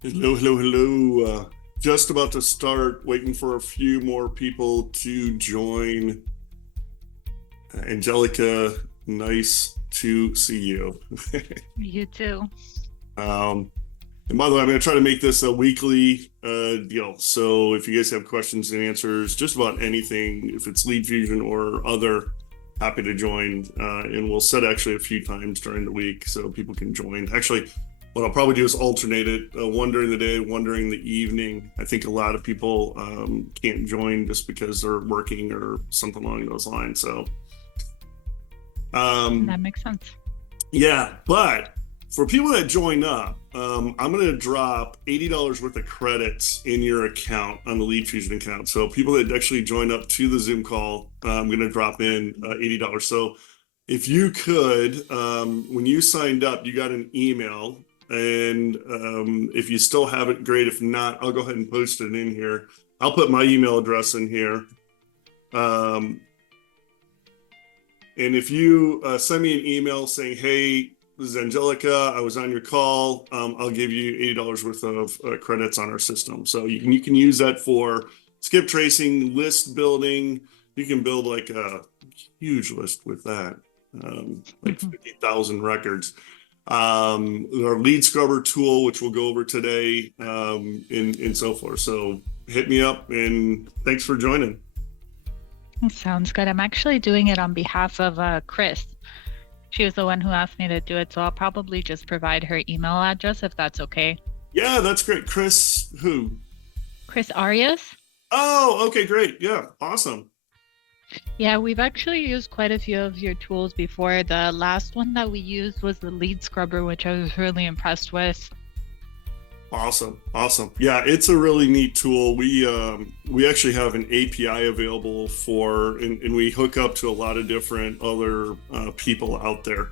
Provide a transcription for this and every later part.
Hello, hello, hello. Just about to start, waiting for a few more people to join. Angelica, nice to see you. You too. And by the way, I'm going to try to make this a weekly deal. So if you guys have questions and answers, just about anything, if it's Leadfuzion or other, happy to join. And we'll set actually a few times during the week so people can join. Actually, what I'll probably do is alternate it, one during the day, one during the evening. I think a lot of people can't join just because they're working or something along those lines. So that makes sense. yeah, but for people that join up, I'm going to drop $80 worth of credits in your account on the Leadfuzion account. So people that actually join up to the Zoom call, I'm going to drop in $80. So if you could, when you signed up, you got an email. And if you still have it, great. If not, I'll go ahead and post it in here. I'll put my email address in here. And if you send me an email saying, hey, this is Angelica, I was on your call, I'll give you $80 worth of credits on our system. So you can use that for skip tracing, list building. You can build like a huge list with that, like 50,000 records. Our LeadScrubber tool, which we'll go over today, and so forth. So hit me up, and thanks for joining. Sounds good. I'm actually doing it on behalf of Chris. She was the one who asked me to do it, so I'll probably just provide her email address if that's okay. Yeah, that's great. Chris who? Chris Arias. Oh, okay, great. Yeah, awesome. Yeah, we've actually used quite a few of your tools before. The last one that we used was the LeadScrubber, which I was really impressed with. Awesome. Yeah, it's a really neat tool. We actually have an API available for, and we hook up to a lot of different other people out there,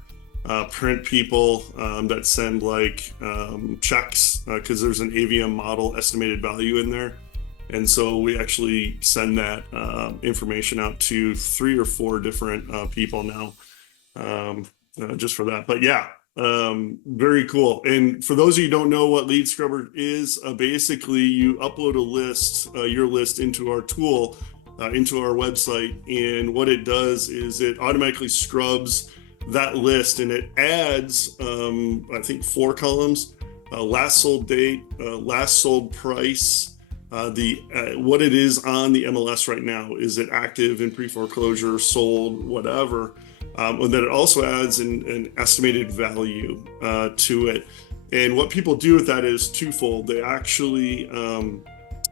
print people that send like checks because there's an AVM model estimated value in there. And so we actually send that information out to 3 or 4 different people now, just for that. But yeah, very cool. And for those of you who don't know what LeadScrubber is, basically you upload a list, your list into our tool, into our website. And what it does is it automatically scrubs that list and it adds, I think 4 columns, last sold date, last sold price, what it is on the MLS right now. Is it active, in pre-foreclosure, sold, whatever? And then it also adds an estimated value to it. And what people do with that is twofold. They actually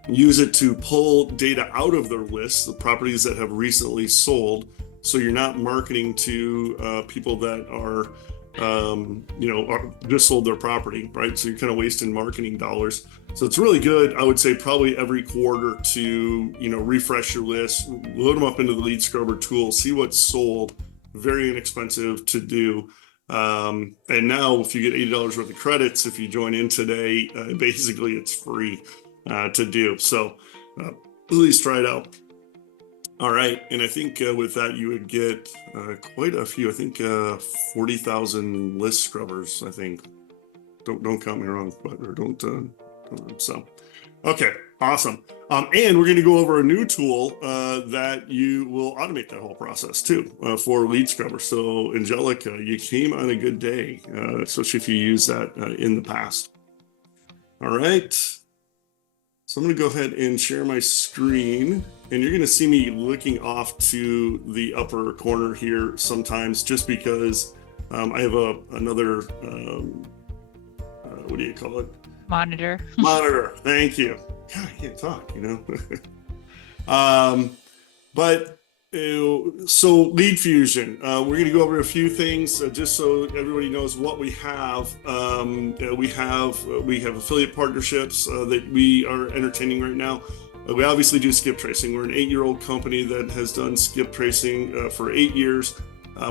use it to pull data out of their list, the properties that have recently sold. So you're not marketing to people that are just sold their property, right? So you're kind of wasting marketing dollars. So it's really good. I would say probably every quarter to, refresh your list, load them up into the LeadScrubber tool, see what's sold. Very inexpensive to do. And now if you get $80 worth of credits, if you join in today, basically it's free to do. So please try it out. All right, and I think with that you would get quite a few. I think 40,000 list scrubbers. I think. Don't count me wrong, but or don't. So, okay, awesome. And we're going to go over a new tool that you will automate that whole process too for LeadScrubber. So, Angelica, you came on a good day, especially if you use that in the past. All right. So I'm going to go ahead and share my screen, and you're going to see me looking off to the upper corner here sometimes, just because I have another, what do you call it? Monitor. Monitor. Thank you. God, I can't talk, But so Leadfuzion, we're going to go over a few things just so everybody knows what we have. We have affiliate partnerships that we are entertaining right now. We obviously do skip tracing. We're an 8-year-old company that has done skip tracing for 8 years.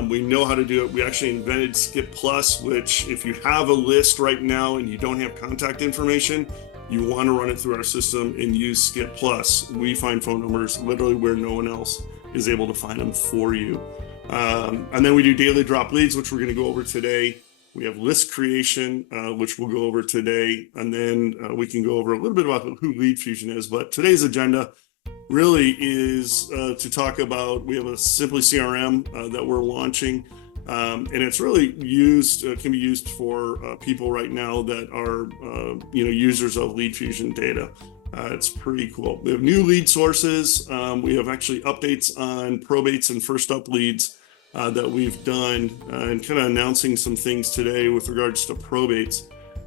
We know how to do it. We actually invented Skip Plus, which if you have a list right now and you don't have contact information, you want to run it through our system and use Skip Plus. We find phone numbers literally where no one else is able to find them for you. And then we do daily drop leads, which we're going to go over today. We have list creation, which we'll go over today. And then we can go over a little bit about who Leadfuzion is. But today's agenda really is to talk about, we have a Simply CRM that we're launching. And it's really used, can be used for people right now that are, users of Leadfuzion data. It's pretty cool. We have new lead sources. We have actually updates on Probates and FirstUp leads that we've done, and kind of announcing some things today with regards to Probates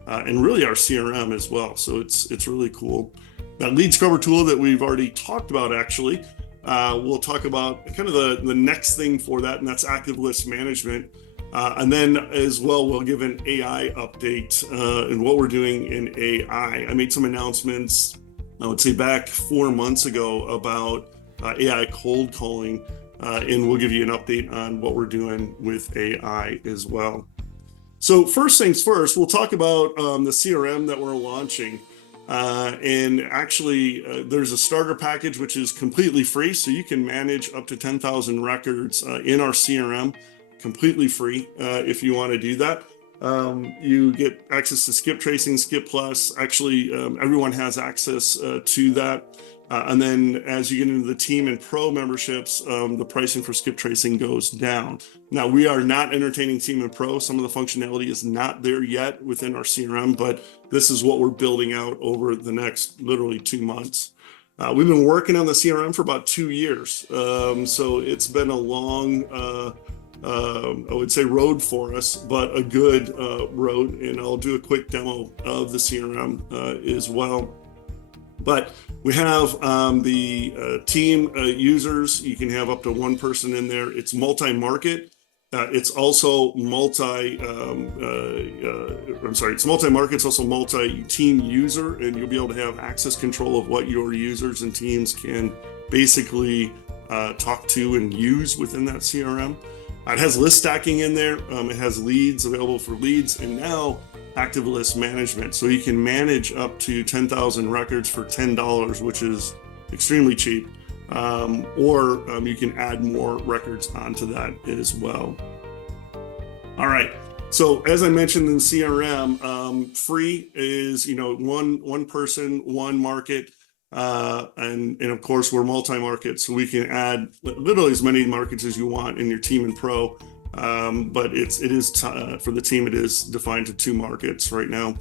and really our CRM as well. So it's really cool. That 𝐷𝐿eadscrubber tool that we've already talked about, actually, we'll talk about kind of the next thing for that, and that's active list management. And then as well, we'll give an AI update and what we're doing in AI. I made some announcements, I would say back 4 months ago, about AI cold calling, and we'll give you an update on what we're doing with AI as well. So first things first, we'll talk about the CRM that we're launching. And actually, there's a starter package, which is completely free. So you can manage up to 10,000 records in our CRM, completely free if you want to do that. You get access to skip tracing, skip plus. Actually, everyone has access to that. And then as you get into the team and pro memberships, the pricing for skip tracing goes down. Now, we are not entertaining team and pro. Some of the functionality is not there yet within our CRM, but this is what we're building out over the next literally 2 months. We've been working on the CRM for about 2 years. So it's been a long, I would say, road for us, but a good road. And I'll do a quick demo of the CRM as well. But we have the team users. You can have up to one person in there. It's multi-market. It's also it's multi-market. It's also multi-team user, and you'll be able to have access control of what your users and teams can basically talk to and use within that CRM. It has list stacking in there. It has leads available for leads, and now active list management. So you can manage up to 10,000 records for $10, which is extremely cheap. Or you can add more records onto that as well. All right. So as I mentioned in CRM, free is, one person, one market. And of course, we're multi-market, so we can add literally as many markets as you want in your team and pro. But it is for the team, it is defined to 2 markets right now.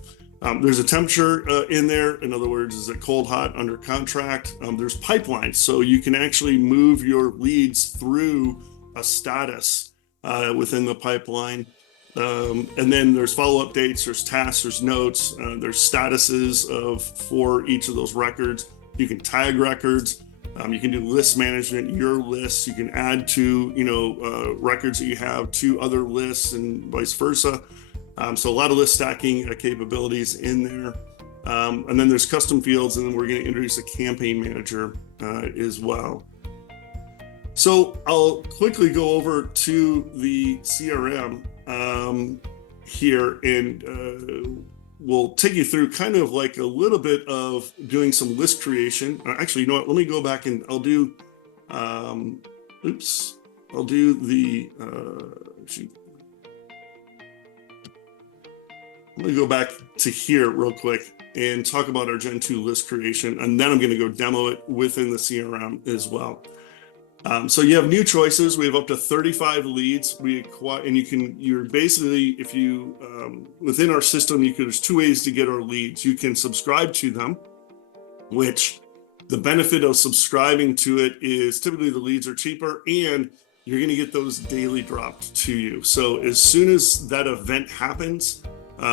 There's a temperature in there. In other words, is it cold, hot, under contract? There's pipelines, so you can actually move your leads through a status within the pipeline. And then there's follow-up dates, there's tasks, there's notes, there's statuses for each of those records. You can tag records. You can do list management, your lists. You can add to, records that you have to other lists and vice versa. So a lot of list stacking capabilities in there. And then there's custom fields, and then we're going to introduce a campaign manager as well. So I'll quickly go over to the CRM here, and we'll take you through kind of like a little bit of doing some list creation. Actually, you know what? Let me go back and I'll do, I'll do the, let me go back to here real quick and talk about our Gen 2 list creation. And then I'm going to go demo it within the CRM as well. So you have new choices. We have up to 35 leads. You're basically, if you, within our system, there's 2 ways to get our leads. You can subscribe to them, which the benefit of subscribing to it is typically the leads are cheaper and you're going to get those daily dropped to you. So as soon as that event happens,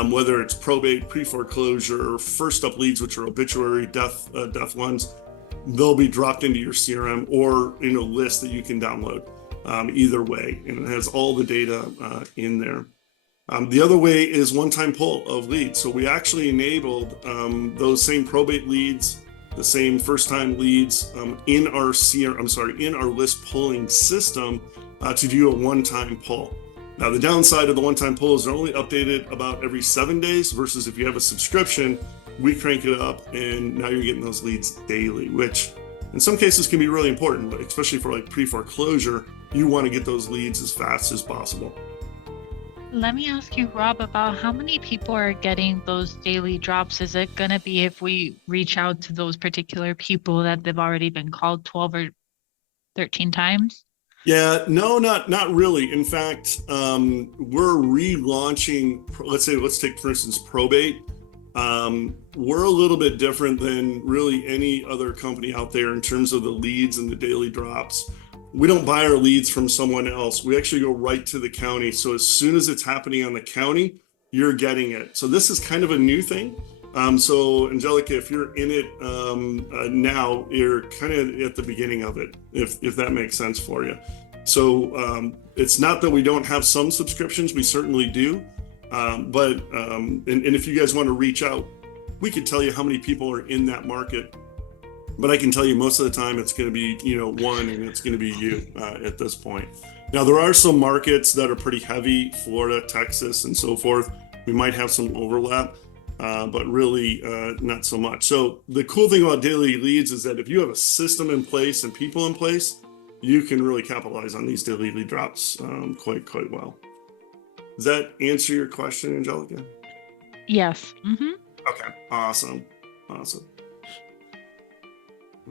whether it's probate, pre-foreclosure, FirstUp leads, which are obituary, death ones, they'll be dropped into your CRM or in a list that you can download, either way. And it has all the data in there. The other way is one-time pull of leads. So we actually enabled those same probate leads, the same first-time leads in our in our list pulling system to do a one-time pull. Now, the downside of the one-time pull is they're only updated about every 7 days versus if you have a subscription, we crank it up and now you're getting those leads daily, which in some cases can be really important, especially for like pre-foreclosure. You want to get those leads as fast as possible. Let me ask you, Rob, about how many people are getting those daily drops. Is it going to be if we reach out to those particular people that they've already been called 12 or 13 times? Yeah, no, not really. In fact, we're relaunching. Let's take for instance Probate. We're a little bit different than really any other company out there in terms of the leads and the daily drops. We don't buy our leads from someone else. We actually go right to the county. So as soon as it's happening on the county, you're getting it. So this is kind of a new thing. So Angelica, if you're in it now, you're kind of at the beginning of it, if that makes sense for you. So it's not that we don't have some subscriptions, we certainly do. But if you guys want to reach out, we could tell you how many people are in that market. But I can tell you most of the time it's going to be, one, and it's going to be you at this point. Now, there are some markets that are pretty heavy, Florida, Texas, and so forth. We might have some overlap, but really not so much. So the cool thing about daily leads is that if you have a system in place and people in place, you can really capitalize on these daily lead drops quite well. Does that answer your question, Angelica? Yes. Mm-hmm. Okay, awesome.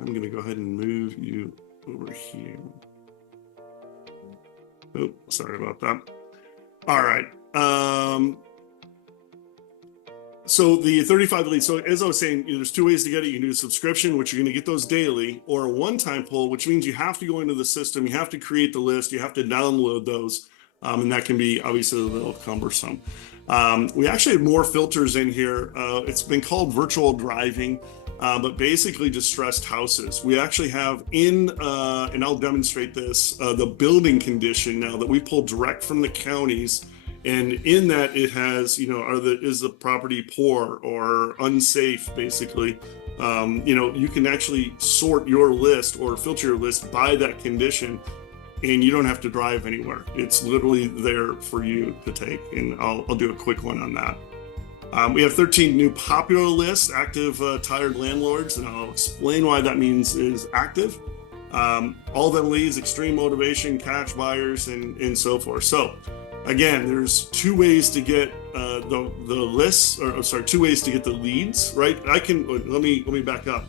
I'm going to go ahead and move you over here. Oh, sorry about that. All right. So the 35 leads. So as I was saying, there's two ways to get it. You can do a subscription, which you're going to get those daily, or a one-time pull, which means you have to go into the system. You have to create the list. You have to download those. And that can be obviously a little cumbersome. We actually have more filters in here. It's been called virtual driving. But basically distressed houses. We actually have and I'll demonstrate this, the building condition now that we pull direct from the counties. And in that it has, is the property poor or unsafe, basically. You can actually sort your list or filter your list by that condition, and you don't have to drive anywhere. It's literally there for you to take. And I'll do a quick one on that. We have 13 new popular lists, active tired landlords, and I'll explain why that means is active. All them leads, extreme motivation, cash buyers, and so forth. So again, there's two ways to get the lists, two ways to get the leads, right? Let me back up.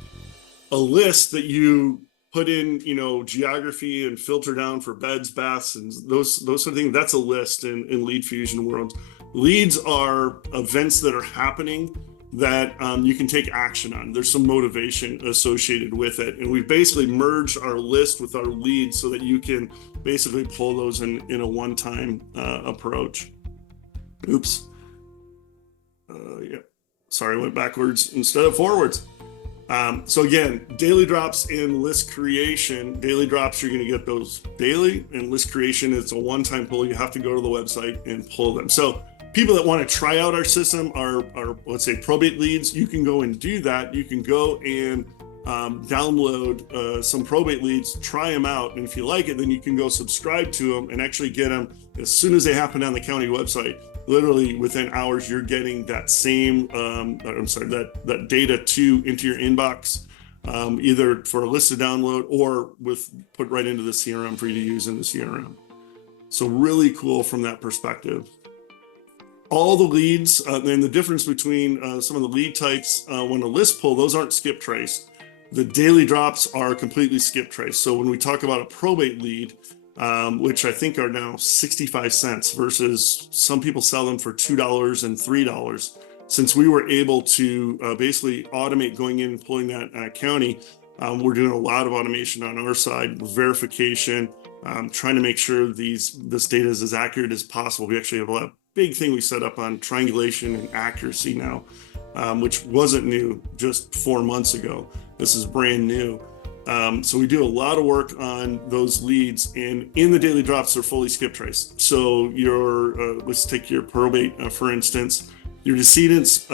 A list that you put in, geography and filter down for beds, baths, and those sort of things, that's a list in Leadfuzion world. Leads are events that are happening that you can take action on. There's some motivation associated with it. And we've basically merged our list with our leads so that you can basically pull those in a one-time approach. Oops. Yeah. Sorry, I went backwards instead of forwards. So again, daily drops and list creation. Daily drops, you're going to get those daily, and list creation, it's a one-time pull. You have to go to the website and pull them. So people that want to try out our system are let's say probate leads, you can go and do that. You can go and download some probate leads, try them out, and if you like it, then you can go subscribe to them and actually get them as soon as they happen on the county website. Literally within hours, you're getting that same that data into your inbox, either for a list to download or put right into the CRM for you to use in the CRM. So really cool from that perspective. All the leads, and the difference between some of the lead types, when a list pull, those aren't skip traced. The daily drops are completely skip traced. So when we talk about a probate lead, which I think are now 65 cents versus some people sell them for $2 and $3. Since we were able to basically automate going in and pulling that county, we're doing a lot of automation on our side, verification, trying to make sure this data is as accurate as possible. We actually have a big thing we set up on triangulation and accuracy now, which wasn't new just 4 months ago. This is brand new. So we do a lot of work on those leads, and in the daily drops, they're fully skip traced. So let's take your probate, for instance, your decedents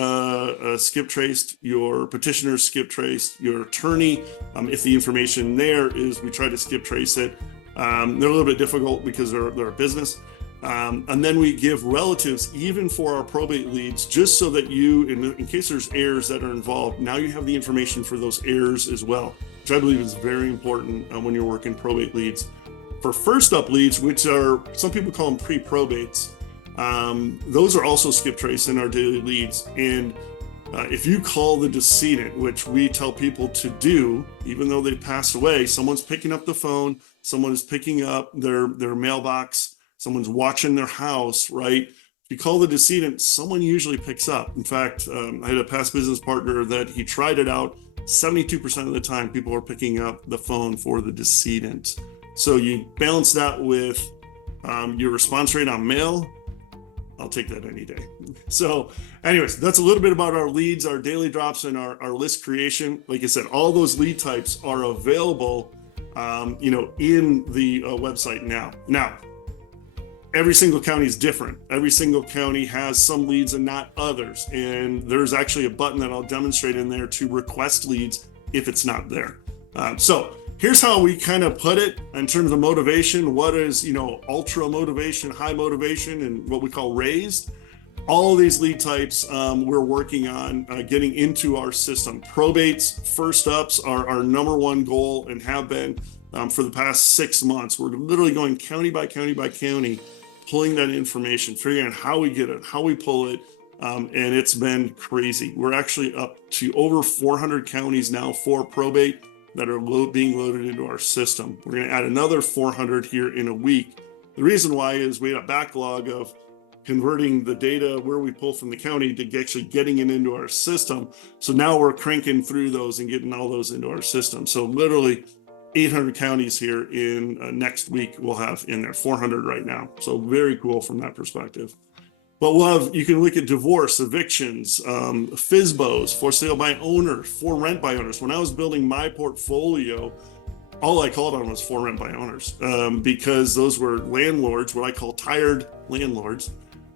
skip traced, your petitioners skip traced, your attorney, if the information there is, we try to skip trace it. They're a little bit difficult because they're a business. And then we give relatives, even for our probate leads, just so that in case there's heirs that are involved, now you have the information for those heirs as well, which I believe is very important when you're working probate leads. For FirstUp leads, which are, some people call them pre-probates, Those are also skip trace in our daily leads. And if you call the decedent, which we tell people to do, even though they've passed away, someone's picking up the phone, someone is picking up their mailbox, someone's watching their house, right? If you call the decedent, someone usually picks up. In fact, I had a past business partner that he tried it out. 72% of the time, people are picking up the phone for the decedent. So you balance that with your response rate on mail. I'll take that any day. So anyways, that's a little bit about our leads, our daily drops, and our list creation. Like I said, all those lead types are available, in the website now. Now, every single county is different. Every single county has some leads and not others. And there's actually a button that I'll demonstrate in there to request leads if it's not there. So here's how we kind of put it in terms of motivation. What is, ultra motivation, high motivation, and what we call raised. All of these lead types we're working on getting into our system. Probates FirstUps are our number one goal and have been for the past 6 months. We're literally going county by county by county, pulling that information, figuring out how we get it, how we pull it, and it's been crazy. We're actually up to over 400 counties now for probate that are being loaded into our system. We're going to add another 400 here in a week. The reason why is we had a backlog of converting the data where we pull from the county to actually getting it into our system. So now we're cranking through those and getting all those into our system. So literally 800 counties here in next week we'll have in there, 400 right now. So very cool from that perspective. But you can look at divorce, evictions, FSBOs, for sale by owner, for rent by owners. When I was building my portfolio, all I called on was for rent by owners because those were landlords, what I call tired landlords.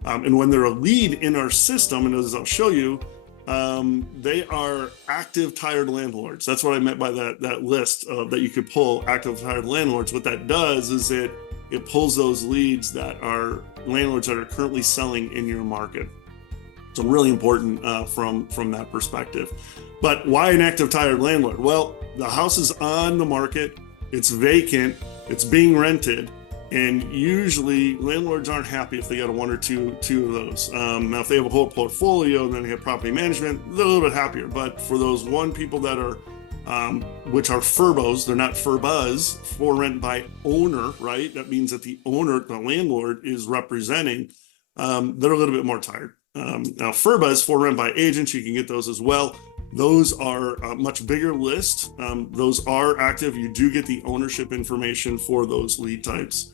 And when they're a lead in our system, and as I'll show you, they are active tired landlords. That's what I meant by that list that you could pull active tired landlords. What that does is it pulls those leads that are landlords that are currently selling in your market. So really important from that perspective. But why an active tired landlord? Well, the house is on the market, it's vacant, it's being rented, and usually landlords aren't happy if they got one or two of those. Now, if they have a whole portfolio and then they have property management, they're a little bit happier. But for those people that are which are FRBOs, they're not FRBUs, for rent by owner, right? That means that the owner, the landlord, is representing, they're a little bit more tired. Now, FRBUs, for rent by agents, you can get those as well. Those are a much bigger list. Those are active. You do get the ownership information for those lead types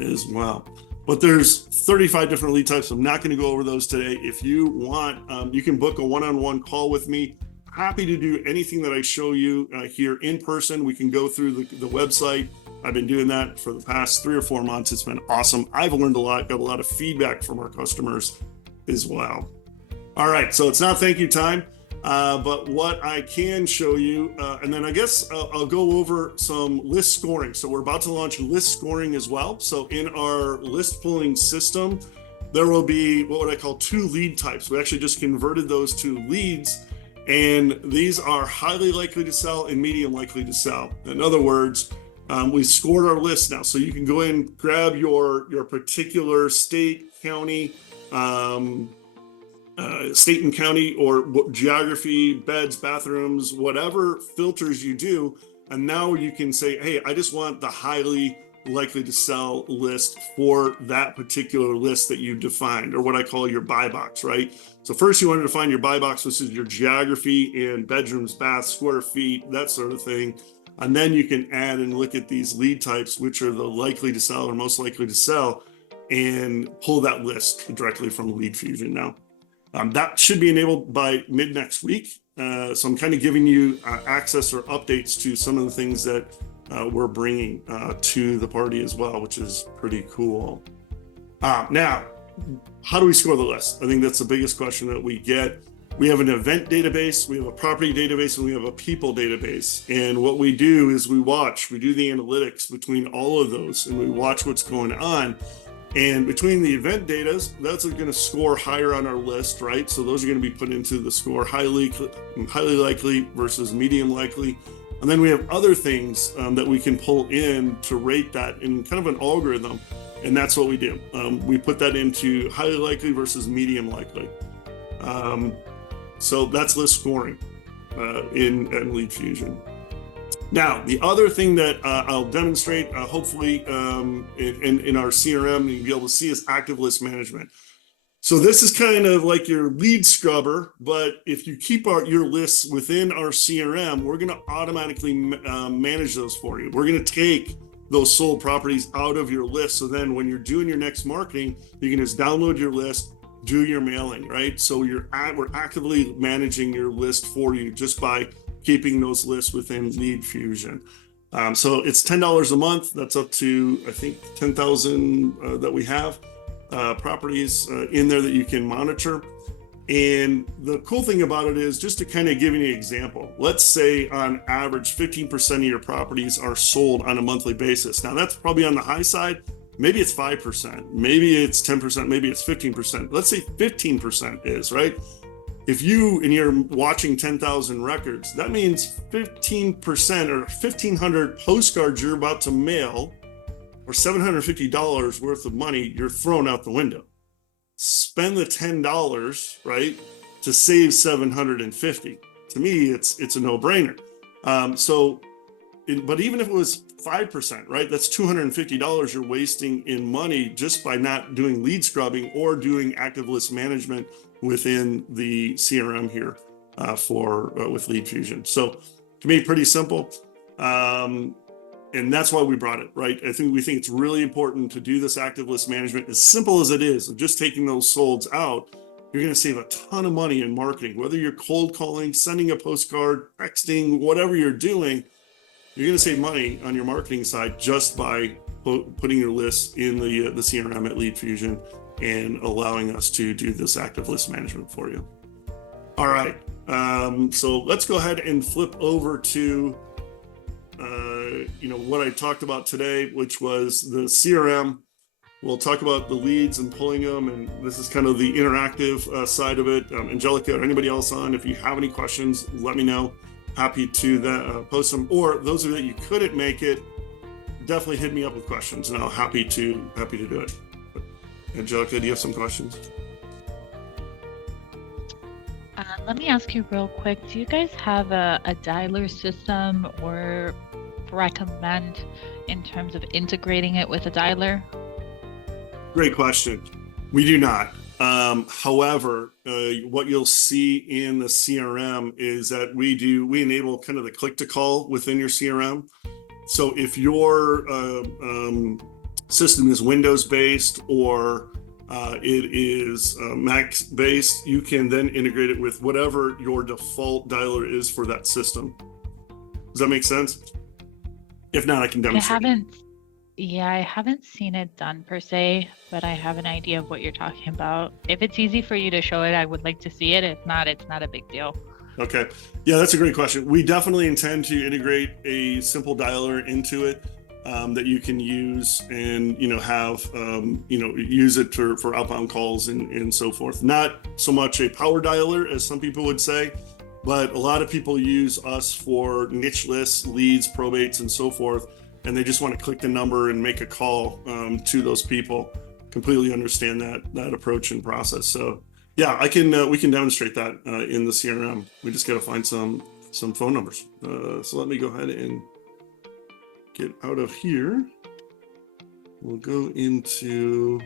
as well. But there's 35 different lead types. I'm not going to go over those today. If you want, you can book a one-on-one call with me. Happy to do anything that I show you here in person. We can go through the website. I've been doing that for the past 3 or 4 months. It's been awesome. I've learned a lot, got a lot of feedback from our customers as well. All right, so it's not thank you time, but what I can show you, and then I guess I'll go over some list scoring. So we're about to launch list scoring as well. So in our list pulling system, there will be what would I call 2 lead types. We actually just converted those to leads. And these are highly likely to sell and medium likely to sell. In other words, we scored our list now. So you can go in, grab your particular state, county, state and county, or geography, beds, bathrooms, whatever filters you do. And now you can say, hey, I just want the highly likely to sell list for that particular list that you defined, or what I call your buy box, right? So first you want to define your buy box, which is your geography and bedrooms, baths, square feet, that sort of thing. And then you can add and look at these lead types, which are the likely to sell or most likely to sell, and pull that list directly from Leadfuzion now. That should be enabled by mid next week. So I'm kind of giving you access or updates to some of the things that we're bringing to the party as well, which is pretty cool. Now, how do we score the list? I think that's the biggest question that we get. We have an event database, we have a property database, and we have a people database. And what we do is we do the analytics between all of those, and we watch what's going on. And between the event data, that's going to score higher on our list, right? So those are going to be put into the score highly likely versus medium likely. And then we have other things that we can pull in to rate that in kind of an algorithm. And that's what we do. We put that into highly likely versus medium likely. So that's list scoring in Leadfuzion. Now, the other thing that I'll demonstrate, hopefully in our CRM, you'll be able to see is active list management. So this is kind of like your 𝐷Scrubber, but if you keep your lists within our CRM, we're going to automatically manage those for you. We're going to take those sold properties out of your list. So then when you're doing your next marketing, you can just download your list, do your mailing, right? So we're actively managing your list for you just by keeping those lists within Leadfuzion. So it's $10 a month. That's up to, I think, 10,000 that we have properties in there that you can monitor. And the cool thing about it is, just to kind of give you an example, let's say on average 15% of your properties are sold on a monthly basis. Now that's probably on the high side. Maybe it's 5%, maybe it's 10%, maybe it's 15%. Let's say 15% is, right? If you're watching 10,000 records, that means 15% or 1,500 postcards you're about to mail, or $750 worth of money you're throwing out the window. Spend the $10, right, to save $750. To me, it's a no-brainer. But even if it was 5%, right, that's $250 you're wasting in money just by not doing lead scrubbing or doing active list management within the CRM here with Leadfuzion. So to me, pretty simple. And that's why we brought it, right? We think it's really important to do this active list management, as simple as it is, of just taking those solds out. You're going to save a ton of money in marketing, whether you're cold calling, sending a postcard, texting, whatever you're doing. You're going to save money on your marketing side just by putting your lists in the CRM at Leadfuzion and allowing us to do this active list management for you. All right, so let's go ahead and flip over to what I talked about today, which was the CRM. We'll talk about the leads and pulling them, and this is kind of the interactive side of it. Angelica or anybody else on, if you have any questions, let me know. Happy to post them, or those of you that you couldn't make it, definitely hit me up with questions, and I'll happy to do it. But Angelica, do you have some questions? Let me ask you real quick, do you guys have a dialer system or recommend in terms of integrating it with a dialer? Great question. We do not. However, what you'll see in the CRM is that we enable kind of the click-to-call within your CRM. So if your system is Windows-based or it is Mac-based, you can then integrate it with whatever your default dialer is for that system. Does that make sense? If not, I can demonstrate. I haven't seen it done per se, but I have an idea of what you're talking about. If it's easy for you to show it, I would like to see it. If not, it's not a big deal. Okay. Yeah, that's a great question. We definitely intend to integrate a simple dialer into it that you can use and, use it for outbound calls and so forth. Not so much a power dialer as some people would say, but a lot of people use us for niche lists, leads, probates, and so forth. And they just want to click the number and make a call to those people. Completely understand that approach and process. So yeah, we can demonstrate that in the CRM. We just got to find some phone numbers. So let me go ahead and get out of here. We'll go into.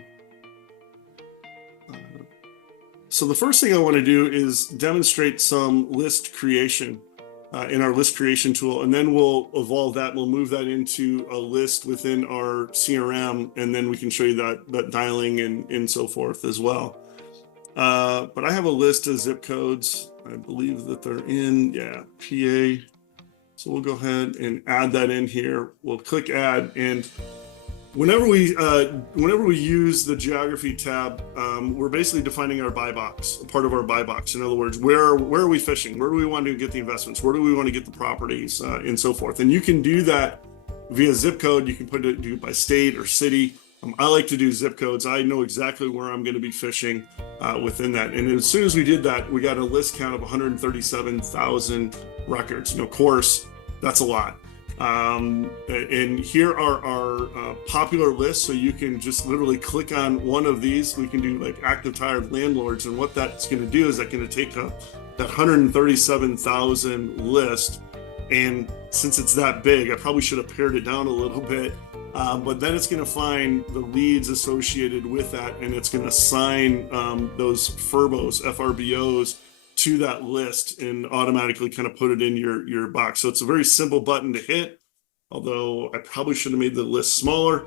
So the first thing I want to do is demonstrate some list creation in our list creation tool, and then we'll evolve that. We'll move that into a list within our CRM, and then we can show you that dialing and so forth as well. But I have a list of zip codes. I believe that they're in, PA. So we'll go ahead and add that in here. We'll click add, and whenever we use the geography tab, we're basically defining our buy box, part of our buy box. In other words, where are we fishing? Where do we want to get the investments? Where do we want to get the properties and so forth? And you can do that via zip code. You can do it by state or city. I like to do zip codes. I know exactly where I'm going to be fishing within that. And as soon as we did that, we got a list count of 137,000 records. And of course, that's a lot. And here are our popular lists. So you can just literally click on one of these. We can do like active tired landlords. And what that's going to do is that's going to take that 137,000 list. And since it's that big, I probably should have pared it down a little bit. But then it's going to find the leads associated with that, and it's going to assign those FRBOs to that list and automatically kind of put it in your box. So it's a very simple button to hit, although I probably should have made the list smaller.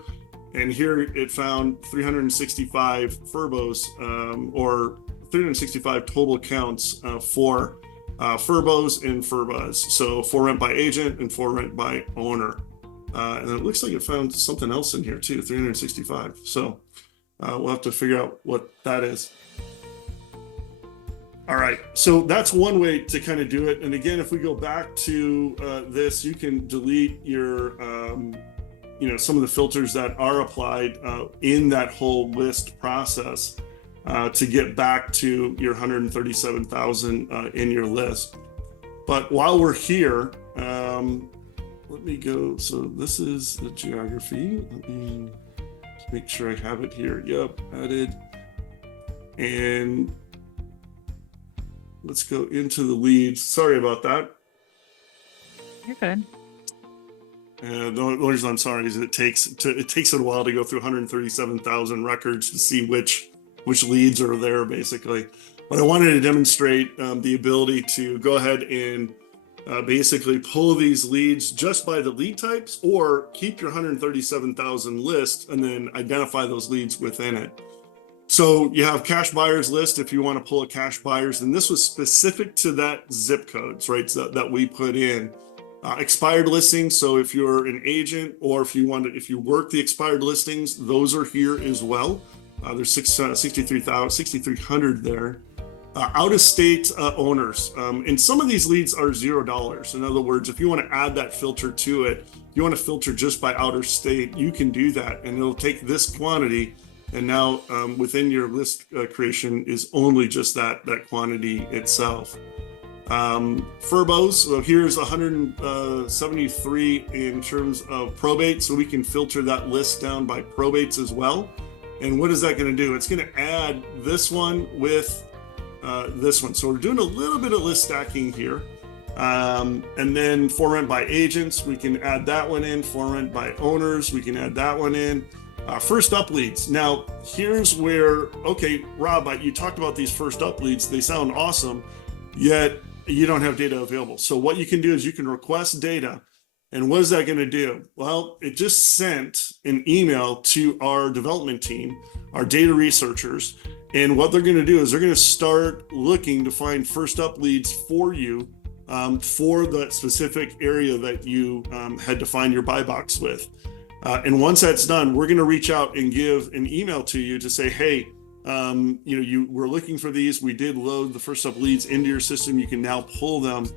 And here it found 365 FRBOs or 365 total counts for FRBOs and FRBOs. So for rent by agent and for rent by owner. And it looks like it found something else in here too, 365. So we'll have to figure out what that is. All right, so that's one way to kind of do it. And again, if we go back to this, you can delete your, some of the filters that are applied in that whole list process to get back to your 137,000 in your list. But while we're here, let me go. So this is the geography. Let me make sure I have it here. Yep, added. And let's go into the leads. Sorry about that. You're good. The only reason I'm sorry is it takes it a while to go through 137,000 records to see which leads are there, basically. But I wanted to demonstrate the ability to go ahead and basically pull these leads just by the lead types, or keep your 137,000 list and then identify those leads within it. So you have cash buyers list if you want to pull a cash buyers, and this was specific to that zip codes, right? So that we put in. Expired listings. So if you're an agent or if you work the expired listings, those are here as well. There's 6,300 there. Out of state owners. And some of these leads are $0. In other words, if you want to add that filter to it, you want to filter just by outer state, you can do that. And it'll take this quantity. And now within your list creation is only just that quantity itself. FRBOs, so here's 173 in terms of probate, so we can filter that list down by probates as well. And what is that going to do? It's going to add this one with this one. So we're doing a little bit of list stacking here. And then for rent by agents, we can add that one in. For rent by owners, we can add that one in. First up leads. Now, here's where, okay, Rob, you talked about these first up leads. They sound awesome, yet you don't have data available. So what you can do is you can request data. And what is that going to do? Well, it just sent an email to our development team, our data researchers. And what they're going to do is they're going to start looking to find first up leads for you for the specific area that you had defined your buy box with. And once that's done, we're going to reach out and give an email to you to say, hey, you were looking for these. We did load the first up leads into your system. You can now pull them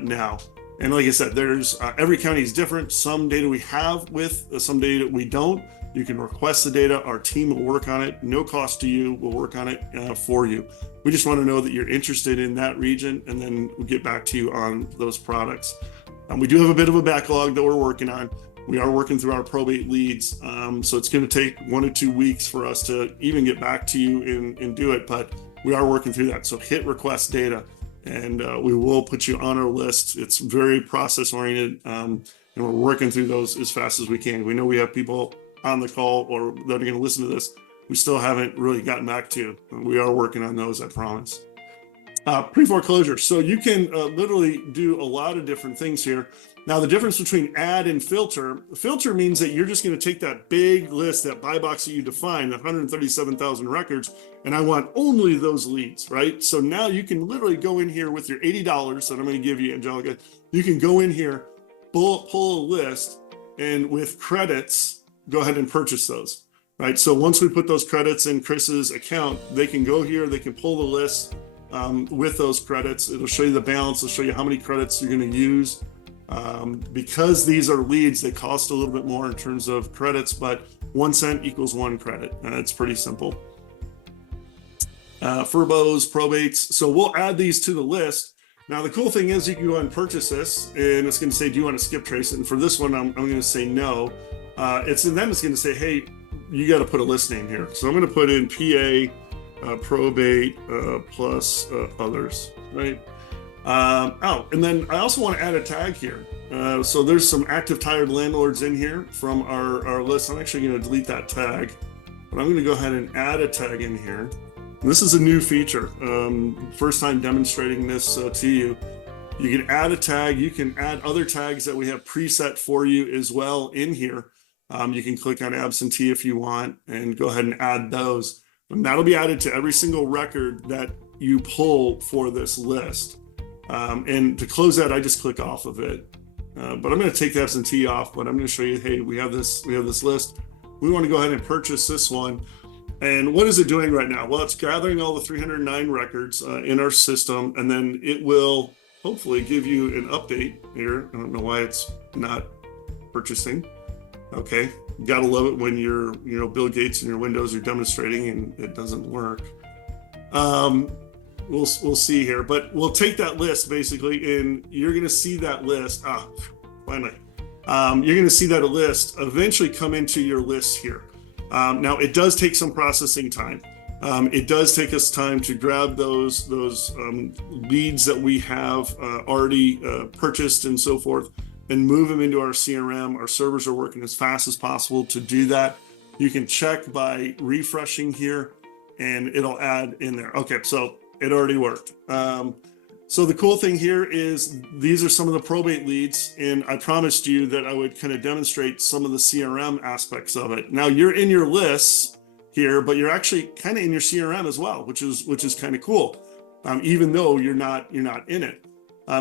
now. And like I said, there's every county is different. Some data we have with some data we don't. You can request the data. Our team will work on it. No cost to you. We'll work on it for you. We just want to know that you're interested in that region, and then we'll get back to you on those products. We do have a bit of a backlog that we're working on. We are working through our probate leads. So it's going to take 1 or 2 weeks for us to even get back to you and do it, but we are working through that. So hit request data, and we will put you on our list. It's very process oriented, and we're working through those as fast as we can. We know we have people on the call or that are going to listen to this we still haven't really gotten back to. We are working on those, I promise. Pre-foreclosure. So you can literally do a lot of different things here. Now, the difference between add and filter means that you're just going to take that big list, that buy box that you define, the 137,000 records, and I want only those leads, right? So now you can literally go in here with your $80 that I'm going to give you, Angelica. You can go in here, pull a list, and with credits, go ahead and purchase those, right? So once we put those credits in Chris's account, they can go here, they can pull the list with those credits. It'll show you the balance. It'll show you how many credits you're going to use. Because these are leads, they cost a little bit more in terms of credits, but 1 cent equals 1 credit. It's pretty simple. FRBOs, probates. So we'll add these to the list. Now, the cool thing is you can go and purchase this, and it's going to say, do you want to skip trace it? And for this one, I'm going to say no. And then it's going to say, hey, you got to put a list name here. So I'm going to put in PA probate plus others, right? And then I also want to add a tag here. So there's some active tired landlords in here from our list. I'm actually going to delete that tag, but I'm going to go ahead and add a tag in here. This is a new feature. First time demonstrating this to you. You can add a tag. You can add other tags that we have preset for you as well in here. You can click on absentee if you want and go ahead and add those. And that'll be added to every single record that you pull for this list. And to close that, I just click off of it. But I'm going to take the absentee off, but I'm going to show you, hey, we have this list. We want to go ahead and purchase this one. And what is it doing right now? Well, it's gathering all the 309 records in our system, and then it will hopefully give you an update here. I don't know why it's not purchasing. Okay, gotta love it when you're, Bill Gates and your Windows are demonstrating and it doesn't work. We'll see here, but we'll take that list basically, and you're gonna see that list. Finally, you're gonna see that list eventually come into your list here. Now it does take some processing time. It does take us time to grab those leads that we have already purchased and so forth, and move them into our CRM. Our servers are working as fast as possible to do that. You can check by refreshing here, and it'll add in there. Okay, so it already worked. So the cool thing here is these are some of the probate leads, and I promised you that I would kind of demonstrate some of the CRM aspects of it. Now you're in your lists here, but you're actually kind of in your CRM as well, which is kind of cool, even though you're not in it.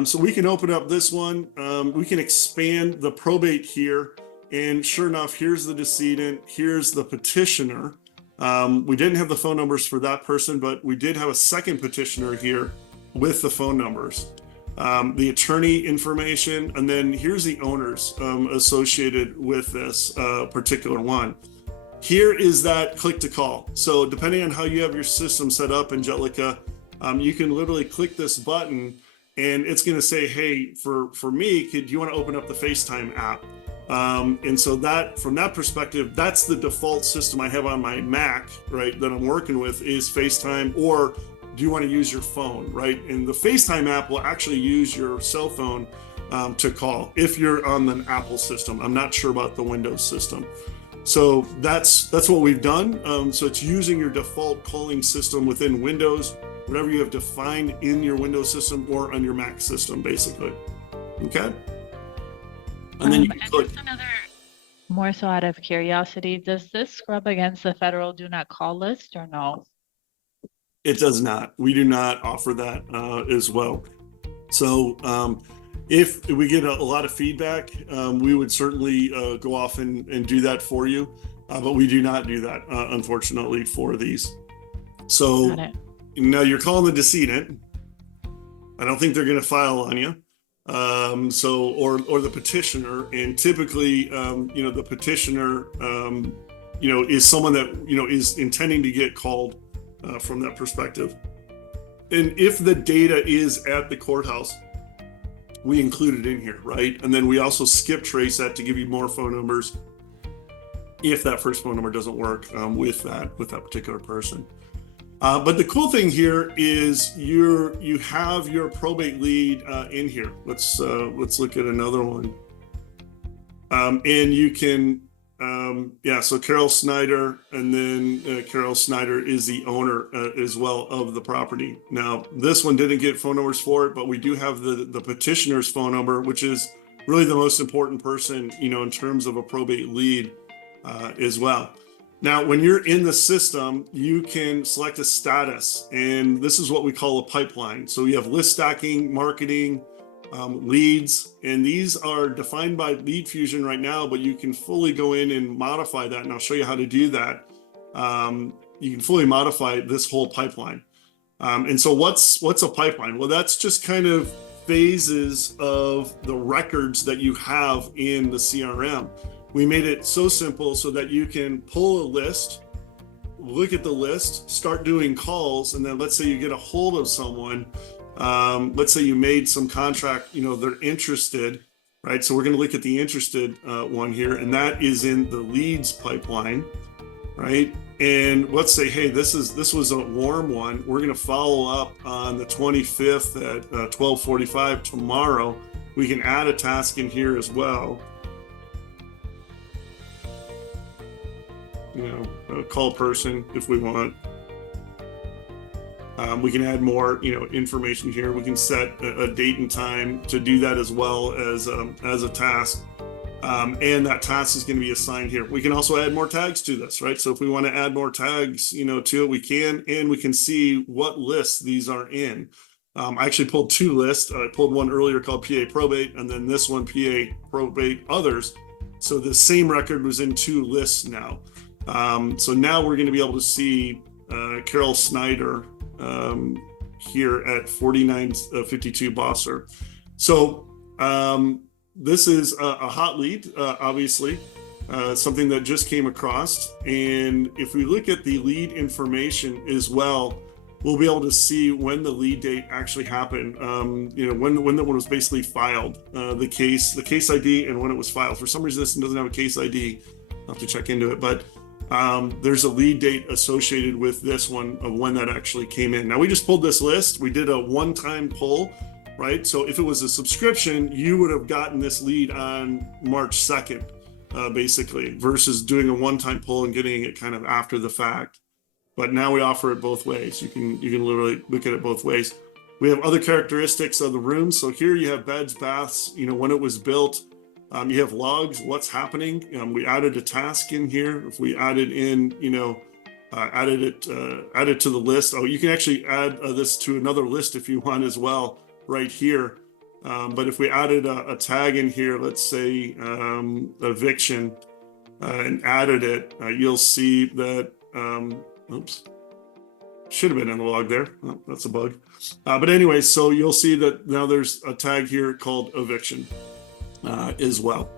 So we can open up this one. We can expand the probate here, and sure enough, here's the decedent, here's the petitioner. We didn't have the phone numbers for that person, but we did have a second petitioner here with the phone numbers, the attorney information, and then here's the owners associated with this particular one. Here is that click to call. So depending on how you have your system set up, Angelica, you can literally click this button and it's going to say, hey, for me, do you want to open up the FaceTime app? And so that, from that perspective, that's the default system I have on my Mac, right, that I'm working with is FaceTime, or do you want to use your phone, right? And the FaceTime app will actually use your cell phone to call if you're on an Apple system. I'm not sure about the Windows system. So that's what we've done. So it's using your default calling system within Windows, whatever you have defined in your Windows system or on your Mac system, basically. Okay. And then you can click. Another, more so out of curiosity, does this scrub against the federal do not call list or no? It does not. We do not offer that as well. So if we get a lot of feedback, we would certainly go off and do that for you. But we do not do that, unfortunately, for these. So now you're calling the decedent. I don't think they're going to file on you. Or the petitioner, and typically, the petitioner, is someone that, is intending to get called from that perspective. And if the data is at the courthouse, we include it in here, right? And then we also skip trace that to give you more phone numbers if that first phone number doesn't work with that particular person. But the cool thing here is you have your probate lead in here. Let's look at another one. And you can, so Carol Snyder, and then Carol Snyder is the owner as well of the property. Now, this one didn't get phone numbers for it, but we do have the petitioner's phone number, which is really the most important person, in terms of a probate lead as well. Now, when you're in the system, you can select a status, and this is what we call a pipeline. So we have list stacking, marketing, leads, and these are defined by Leadfuzion right now, but you can fully go in and modify that, and I'll show you how to do that. You can fully modify this whole pipeline. And so what's a pipeline? Well, that's just kind of phases of the records that you have in the CRM. We made it so simple so that you can pull a list, look at the list, start doing calls, and then let's say you get a hold of someone, let's say you made some contract, they're interested, right? So we're going to look at the interested one here, and that is in the leads pipeline, right? And let's say, hey, this was a warm one. We're going to follow up on the 25th at 12:45 tomorrow. We can add a task in here as well. A call person if we want. We can add more, information here. We can set a date and time to do that as well as a task. And that task is going to be assigned here. We can also add more tags to this, right? So if we want to add more tags, to it, we can, and we can see what lists these are in. I actually pulled two lists. I pulled one earlier called PA Probate, and then this one, PA Probate Others. So the same record was in two lists now. So now we're going to be able to see Carol Snyder here at 4952 Bosser. So this is a hot lead, obviously, something that just came across. And if we look at the lead information as well, we'll be able to see when the lead date actually happened, when it was basically filed, the case ID and when it was filed. For some reason, this doesn't have a case ID. I'll have to check into it, but there's a lead date associated with this one of when that actually came in. Now, we just pulled this list. We did a one-time pull, right? So if it was a subscription, you would have gotten this lead on March 2nd, basically, versus doing a one-time pull and getting it kind of after the fact. But now we offer it both ways. You can literally look at it both ways. We have other characteristics of the room. So here you have beds, baths, when it was built. You have logs, what's happening. We added a task in here. If we added in, added it to the list. Oh, you can actually add this to another list if you want as well, right here. But if we added a tag in here, let's say eviction, and added it, you'll see that, oops, should have been in the log there. Oh, that's a bug. But anyway, so you'll see that now there's a tag here called eviction. As well.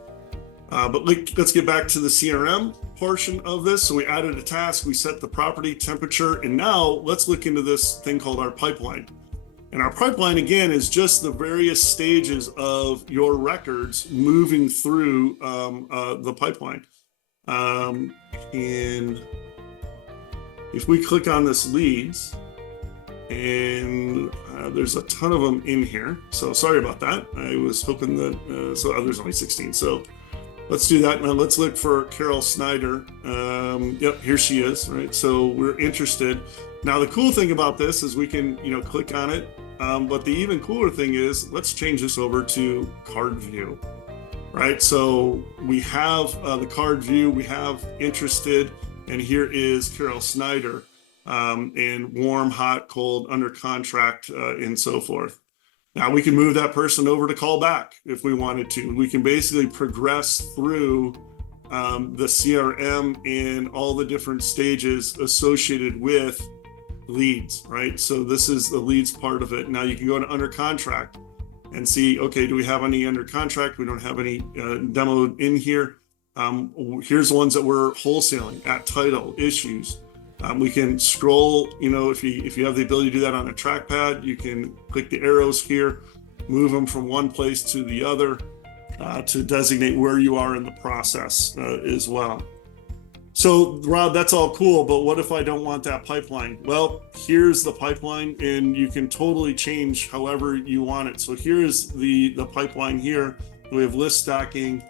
But let's get back to the CRM portion of this. So we added a task, we set the property temperature, and now let's look into this thing called our pipeline. And our pipeline, again, is just the various stages of your records moving through the pipeline. And if we click on this leads, and there's a ton of them in here. So sorry about that. I was hoping that, there's only 16. So let's do that. Now let's look for Carol Snyder. Yep, here she is, right? So we're interested. Now the cool thing about this is we can, click on it. But the even cooler thing is, let's change this over to card view, right? So we have the card view, we have interested, and here is Carol Snyder. And warm, hot, cold, under contract, and so forth. Now we can move that person over to call back if we wanted to. We can basically progress through the CRM and all the different stages associated with leads, right? So this is the leads part of it. Now you can go to under contract and see, okay, do we have any under contract? We don't have any demoed in here. Here's the ones that we're wholesaling at title, issues. We can scroll, if you have the ability to do that on a trackpad, you can click the arrows here, move them from one place to the other to designate where you are in the process as well. So Rob, that's all cool, but what if I don't want that pipeline? Well, here's the pipeline, and you can totally change however you want it. So here's the pipeline here. We have list stacking.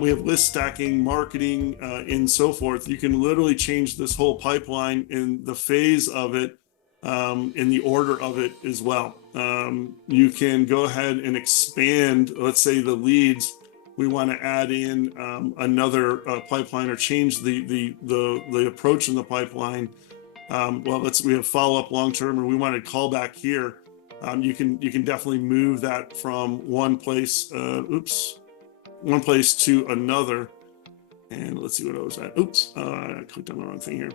We have list stacking, marketing, and so forth. You can literally change this whole pipeline in the phase of it, in the order of it as well. You can go ahead and expand, let's say the leads, we want to add in another pipeline or change the approach in the pipeline. We have follow-up long-term, or we want to call back here. You can definitely move that from one place, one place to another. And let's see what I was at. Oops, I clicked on the wrong thing here.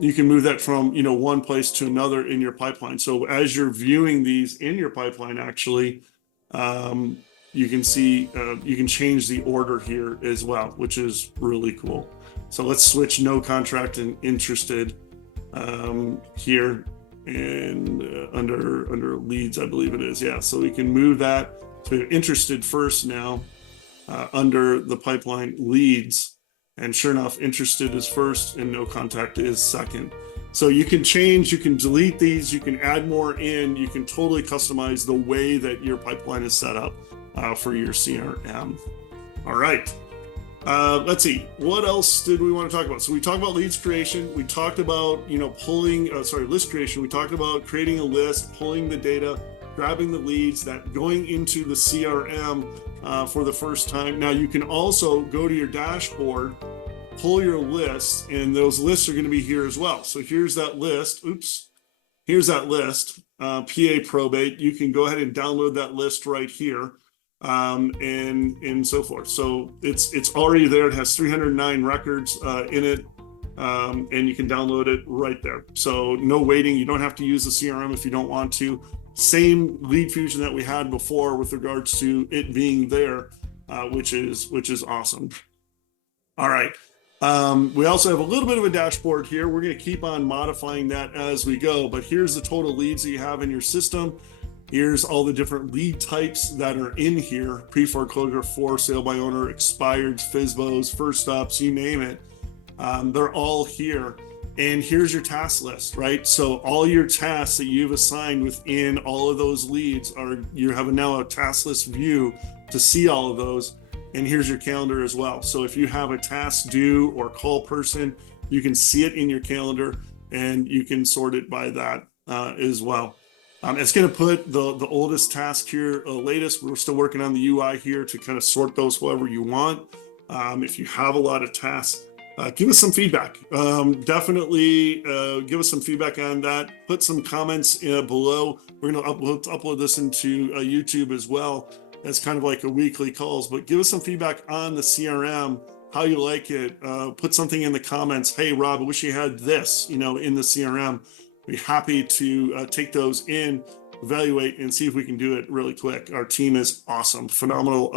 You can move that from, one place to another in your pipeline. So as you're viewing these in your pipeline, actually, you can see, you can change the order here as well, which is really cool. So let's switch no contract and interested here. and under leads, I believe it is. Yeah, so we can move that to interested first now under the pipeline leads. And sure enough, interested is first and no contact is second. So you can change, you can delete these, you can add more in, you can totally customize the way that your pipeline is set up for your CRM. All right. Let's see, what else did we want to talk about? So we talked about leads creation. We talked about, pulling, list creation. We talked about creating a list, pulling the data, grabbing the leads, that going into the CRM for the first time. Now you can also go to your dashboard, pull your lists, and those lists are going to be here as well. So here's that list. Oops. Here's that list, PA probate. You can go ahead and download that list right here. And so forth. So it's already there. It has 309 records in it, and you can download it right there. So no waiting. You don't have to use the CRM if you don't want to. Same Leadfuzion that we had before with regards to it being there, which is awesome. All right. We also have a little bit of a dashboard here. We're going to keep on modifying that as we go, but here's the total leads that you have in your system. Here's all the different lead types that are in here: pre-foreclosure, for sale by owner, expired, FSBOs, FirstUps, you name it. They're all here. And here's your task list, right? So all your tasks that you've assigned within all of those leads you have now a task list view to see all of those. And here's your calendar as well. So if you have a task due or call person, you can see it in your calendar and you can sort it by that as well. It's going to put the oldest task here, latest. We're still working on the UI here to kind of sort those however you want. If you have a lot of tasks, give us some feedback. Definitely give us some feedback on that. Put some comments below. We're going to upload this into YouTube as well as kind of like a weekly calls, but give us some feedback on the CRM, how you like it. Put something in the comments. Hey, Rob, I wish you had this, in the CRM. Be happy to take those in, evaluate, and see if we can do it really quick. Our team is awesome, phenomenal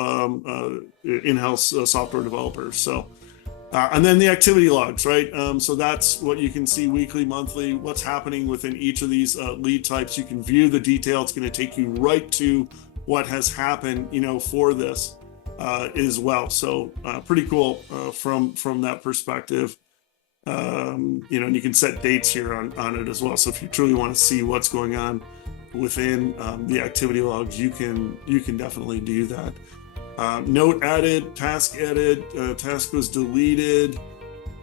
in-house software developers. So, and then the activity logs, right? So that's what you can see weekly, monthly, what's happening within each of these lead types. You can view the detail. It's going to take you right to what has happened, for this as well. So pretty cool from that perspective. And you can set dates here on it as well. So if you truly want to see what's going on within the activity logs, you can definitely do that. Note added, task added, task was deleted.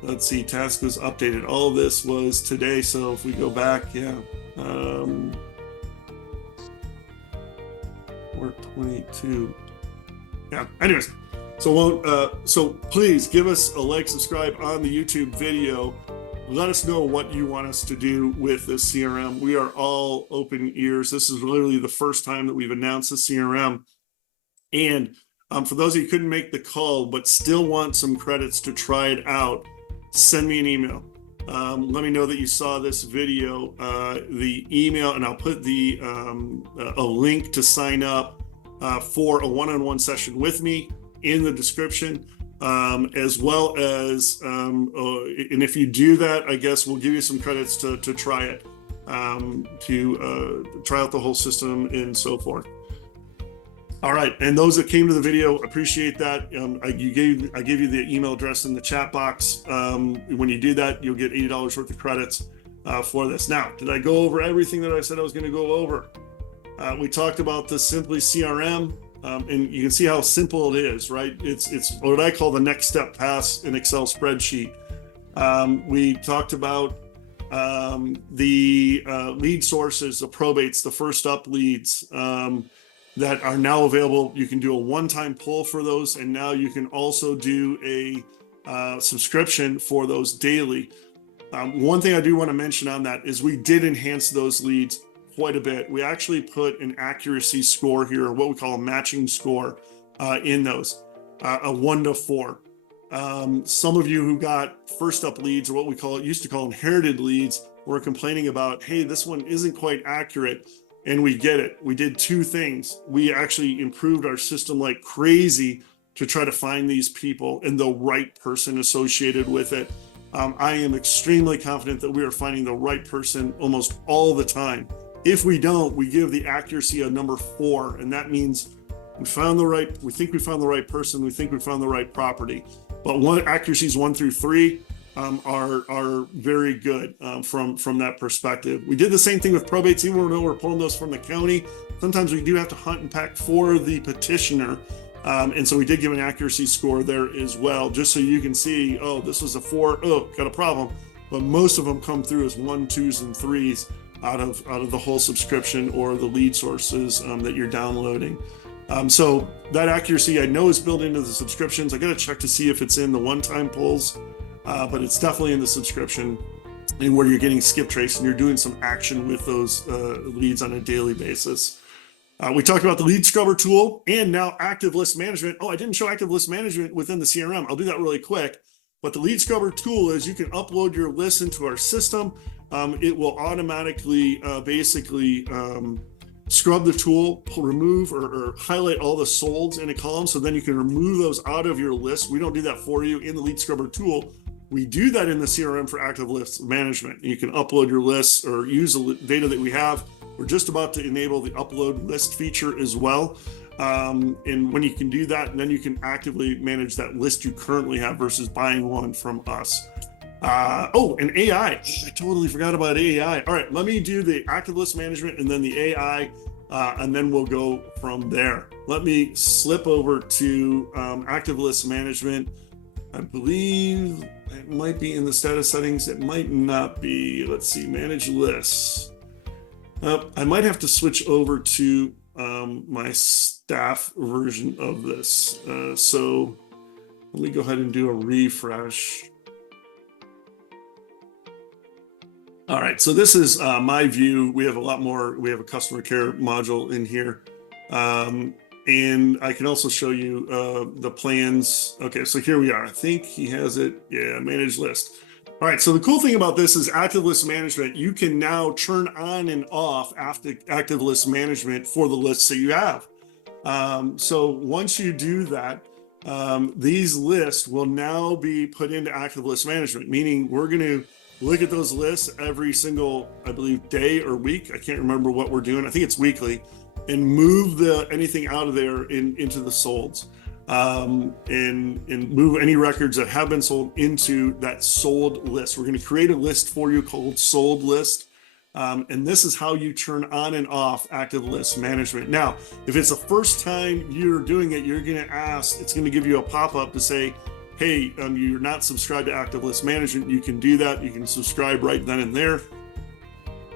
Let's see, task was updated. All of this was today. So if we go back, 4/22. Yeah. Anyways. So please give us a like, subscribe on the YouTube video. Let us know what you want us to do with this CRM. We are all open ears. This is literally the first time that we've announced the CRM. And for those of you who couldn't make the call but still want some credits to try it out, send me an email. Let me know that you saw this video, the email, and I'll put a link to sign up for a one-on-one session with me in the description, as well as and if you do that, I guess we'll give you some credits to try it, to try out the whole system and so forth. All right, and those that came to the video, appreciate that. I gave you the email address in the chat box. When you do that, you'll get $80 worth of credits for this. Now, did I go over everything that I said I was going to go over? We talked about the Simply CRM. And you can see how simple it is, right? It's what I call the next step past an Excel spreadsheet. We talked about the lead sources, the probates, the FirstUp leads that are now available. You can do a one-time pull for those, and now you can also do a subscription for those daily. One thing I do want to mention on that is we did enhance those leads quite a bit. We actually put an accuracy score here, or what we call a matching score, in those, a 1 to 4. Some of you who got FirstUp leads, or what we used to call inherited leads, were complaining about, hey, this one isn't quite accurate, and we get it. We did two things. We actually improved our system like crazy to try to find these people and the right person associated with it. I am extremely confident that we are finding the right person almost all the time. If we don't, we give the accuracy a number 4, and that means we think we found the right person, we think we found the right property. But accuracies 1 through 3 are very good from that perspective. We did the same thing with probates, even though we're pulling those from the county. Sometimes we do have to hunt and peck for the petitioner. And so we did give an accuracy score there as well, just so you can see, oh, this was a 4, oh, got a problem. But most of them come through as 1, 2s, and 3s out of the whole subscription or the lead sources that you're downloading. So that accuracy I know is built into the subscriptions. I got to check to see if it's in the one-time pulls, but it's definitely in the subscription, and where you're getting skip trace and you're doing some action with those leads on a daily basis. We talked about the LeadScrubber tool and now active list management. Oh, I didn't show active list management within the CRM. I'll do that really quick. But the LeadScrubber tool is you can upload your list into our system. It will automatically scrub the tool, remove or highlight all the solds in a column, so then you can remove those out of your list. We don't do that for you in the LeadScrubber tool. We do that in the CRM for active list management. You can upload your lists or use the data that we have. We're just about to enable the upload list feature as well. And when you can do that, then you can actively manage that list you currently have versus buying one from us. Oh, and AI. I totally forgot about AI. All right, let me do the active list management and then the AI, and then we'll go from there. Let me slip over to active list management. I believe it might be in the status settings. It might not be. Let's see, manage lists. I might have to switch over to my staff version of this. So let me go ahead and do a refresh. All right, so this is my view. We have a lot more. We have a customer care module in here. And I can also show you the plans. Okay, so here we are. I think he has it. Yeah, manage list. All right, so the cool thing about this is active list management. You can now turn on and off active list management for the lists that you have. So once you do that, these lists will now be put into active list management, meaning we're going to look at those lists every single, I believe, day or week. I can't remember what we're doing. I think it's weekly, and move anything out of there into the solds. And move any records that have been sold into that sold list. We're going to create a list for you called sold list. And this is how you turn on and off active list management. Now, if it's the first time you're doing it, you're going to ask, it's going to give you a pop-up to say, hey, you're not subscribed to active list management. You can do that. You can subscribe right then and there.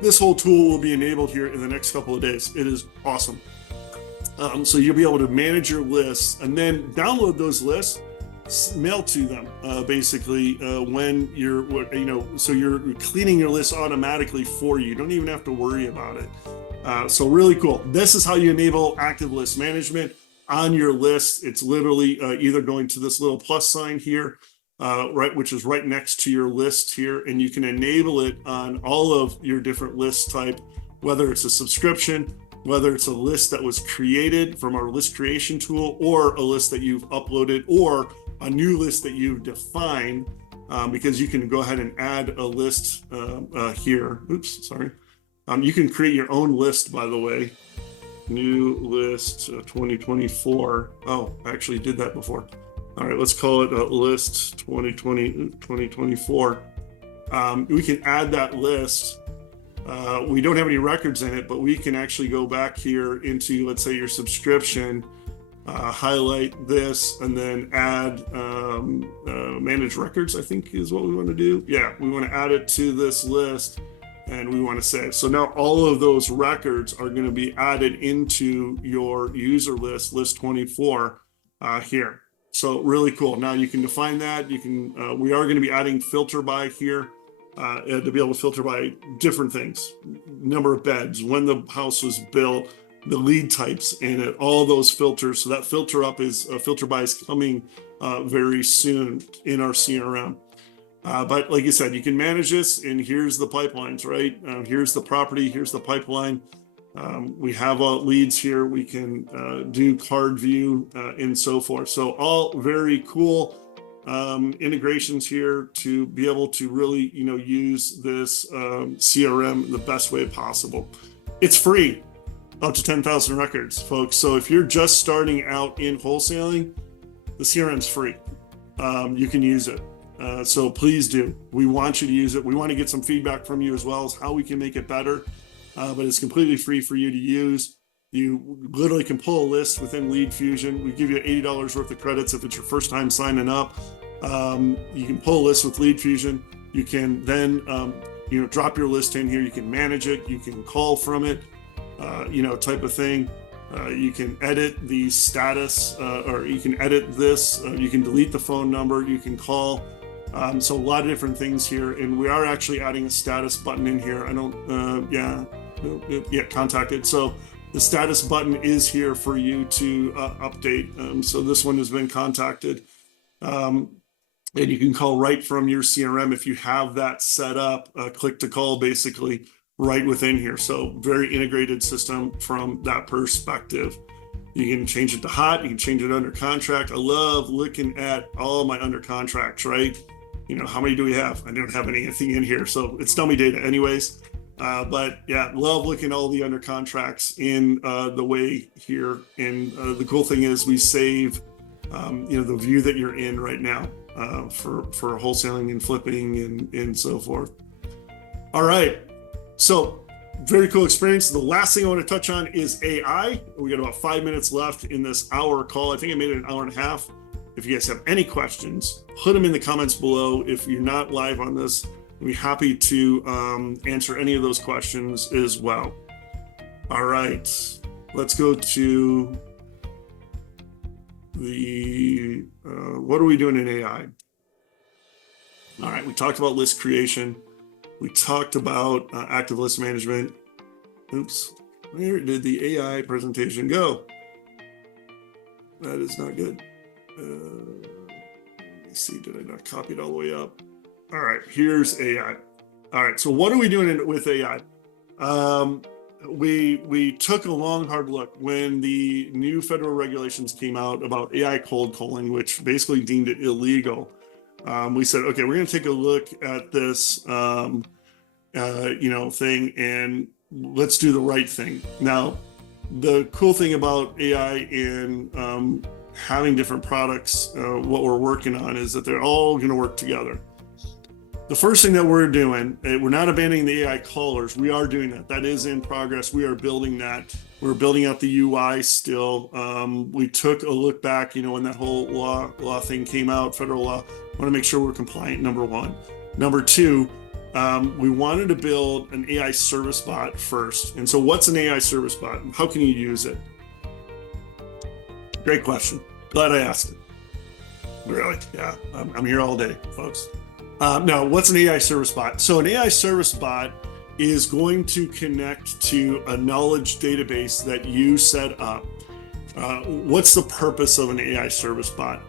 This whole tool will be enabled here in the next couple of days. It is awesome. So you'll be able to manage your lists and then download those lists, mail to them, basically when you're, so you're cleaning your list automatically for you. You don't even have to worry about it. So really cool. This is how you enable active list management on your list. It's literally either going to this little plus sign here, right, which is right next to your list here, and you can enable it on all of your different list type, whether it's a subscription, whether it's a list that was created from our list creation tool, or a list that you've uploaded, or a new list that you've defined, because you can go ahead and add a list here. Oops, sorry. You can create your own list, by the way. New list 2024. Oh, I actually did that before. All right, let's call it a list 2024. We can add that list. We don't have any records in it, but we can actually go back here into, let's say, your subscription, highlight this, and then add manage records, I think is what we want to do. Yeah, we want to add it to this list, and we want to save. So now all of those records are going to be added into your user list, list 24 here. So really cool. Now you can define that. You can. We are going to be adding filter by here. To be able to filter by different things, number of beds, when the house was built, the lead types in it, all those filters. So that filter by is coming very soon in our CRM. But like you said, you can manage this, and here's the pipelines, right? Here's the property, here's the pipeline. We have leads here. We can do card view and so forth. So all very cool. integrations here to be able to really, use this CRM the best way possible. It's free, up to 10,000 records, folks. So if you're just starting out in wholesaling, the CRM's free. You can use it. So please do. We want you to use it. We want to get some feedback from you as well as how we can make it better. But it's completely free for you to use. You literally can pull a list within Leadfuzion. We give you $80 worth of credits if it's your first time signing up. You can pull a list with Leadfuzion. You can then, drop your list in here. You can manage it. You can call from it, type of thing. You can edit the status, or you can edit this. You can delete the phone number. You can call. So a lot of different things here. And we are actually adding a status button in here. Contacted. So the status button is here for you to update. So this one has been contacted. And you can call right from your CRM if you have that set up, click to call basically right within here. So very integrated system from that perspective. You can change it to hot, you can change it under contract. I love looking at all my under contracts, right? How many do we have? I don't have anything in here, so it's dummy data anyways. But yeah, love looking at all the under contracts in the way here. And the cool thing is we save, the view that you're in right now for wholesaling and flipping and so forth. All right. So very cool experience. The last thing I want to touch on is AI. We got about 5 minutes left in this hour call. I think I made it an hour and a half. If you guys have any questions, put them in the comments below. If you're not live on this, I'd be happy to answer any of those questions as well. All right, let's go to the, what are we doing in AI? All right, we talked about list creation. We talked about active list management. Oops, where did the AI presentation go? That is not good. Let me see, did I not copy it all the way up? All right, here's AI. All right, so what are we doing with AI? We took a long, hard look when the new federal regulations came out about AI cold calling, which basically deemed it illegal. We said, okay, we're going to take a look at this, thing, and let's do the right thing. Now, the cool thing about AI and having different products, what we're working on is that they're all going to work together. The first thing that we're doing, we're not abandoning the AI callers. We are doing that. That is in progress. We are building that. We're building out the UI still. We took a look back, when that whole law thing came out, federal law. I want to make sure we're compliant, number one. Number two, we wanted to build an AI service bot first. And so what's an AI service bot? How can you use it? Great question. Glad I asked it. Really? Yeah, I'm here all day, folks. Now, what's an AI service bot? So an AI service bot is going to connect to a knowledge database that you set up. What's the purpose of an AI service bot?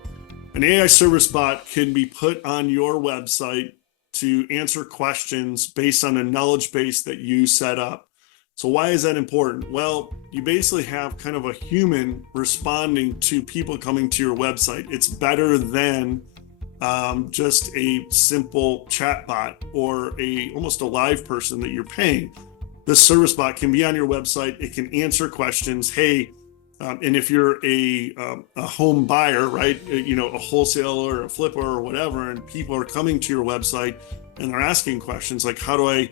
An AI service bot can be put on your website to answer questions based on a knowledge base that you set up. So why is that important? Well, you basically have kind of a human responding to people coming to your website. It's better than just a simple chat bot or almost a live person that you're paying. This service bot can be on your website. It can answer questions. Hey, and if you're a home buyer, right, a wholesaler or a flipper or whatever, and people are coming to your website and they're asking questions like, how do I,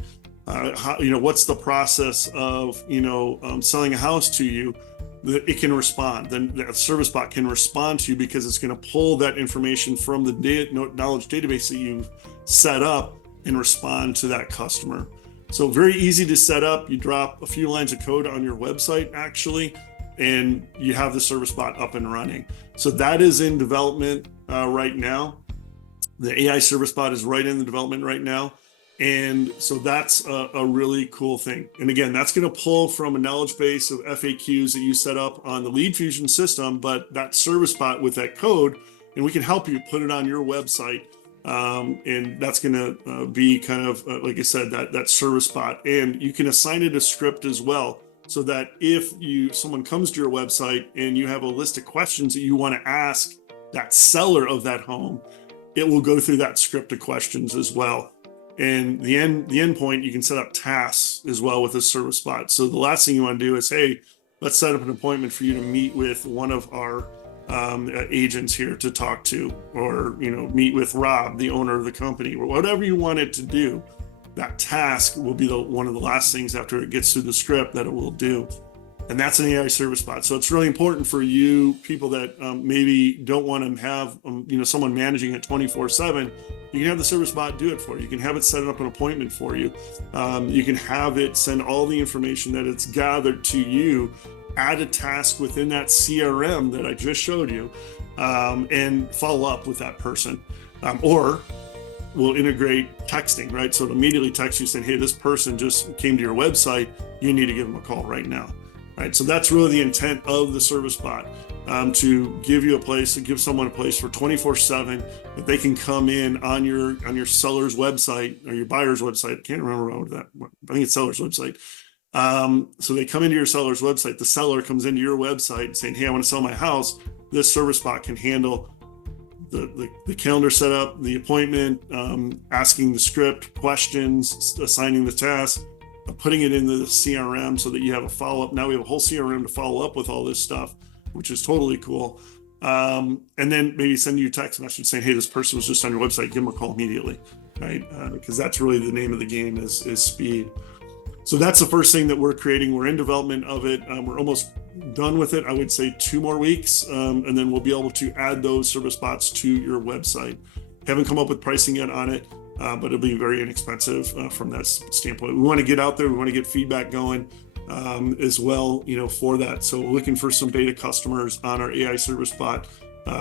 what's the process of, selling a house to you? It can respond. Then the service bot can respond to you because it's going to pull that information from the knowledge database that you've set up and respond to that customer. So very easy to set up. You drop a few lines of code on your website, actually, and you have the service bot up and running. So that is in development right now. The AI service bot is right in the development right now. And so that's a really cool thing. And again, that's going to pull from a knowledge base of FAQs that you set up on the Leadfuzion system, but that service bot with that code, and we can help you put it on your website. And that's going to be kind of, like I said, that service bot. And you can assign it a script as well, so that if someone comes to your website and you have a list of questions that you want to ask that seller of that home, it will go through that script of questions as well. And the end point, you can set up tasks as well with this service bot. So the last thing you want to do is, hey, let's set up an appointment for you to meet with one of our agents here to talk to, or meet with Rob, the owner of the company, or whatever you want it to do. That task will be one of the last things after it gets through the script that it will do. And that's an AI service bot. So it's really important for you people that maybe don't want to have someone managing it 24/7. You can have the service bot do it for you. You can have it set up an appointment for you. You can have it send all the information that it's gathered to you, add a task within that CRM that I just showed you, and follow up with that person. Or we'll integrate texting, right? So it'll immediately text you saying, hey, this person just came to your website. You need to give them a call right now. Right, so that's really the intent of the service bot, to give you a place, to give someone a place for 24/7 that they can come in on your seller's website or your buyer's website. I can't remember what that. I think it's seller's website. So they come into your seller's website. The seller comes into your website saying, "Hey, I want to sell my house." This service bot can handle the calendar setup, the appointment, asking the script questions, assigning the task, putting it into the CRM so that you have a follow-up. Now we have a whole CRM to follow up with all this stuff, which is totally cool. And then maybe send you a text message saying, hey, this person was just on your website, give them a call immediately, right? Because that's really the name of the game is speed. So that's the first thing that we're creating. We're in development of it. We're almost done with it. I would say 2 more weeks, and then we'll be able to add those service bots to your website. Haven't come up with pricing yet on it. But it'll be very inexpensive from that standpoint. We want to get out there. We want to get feedback going as well, for that. So we're looking for some beta customers on our AI service bot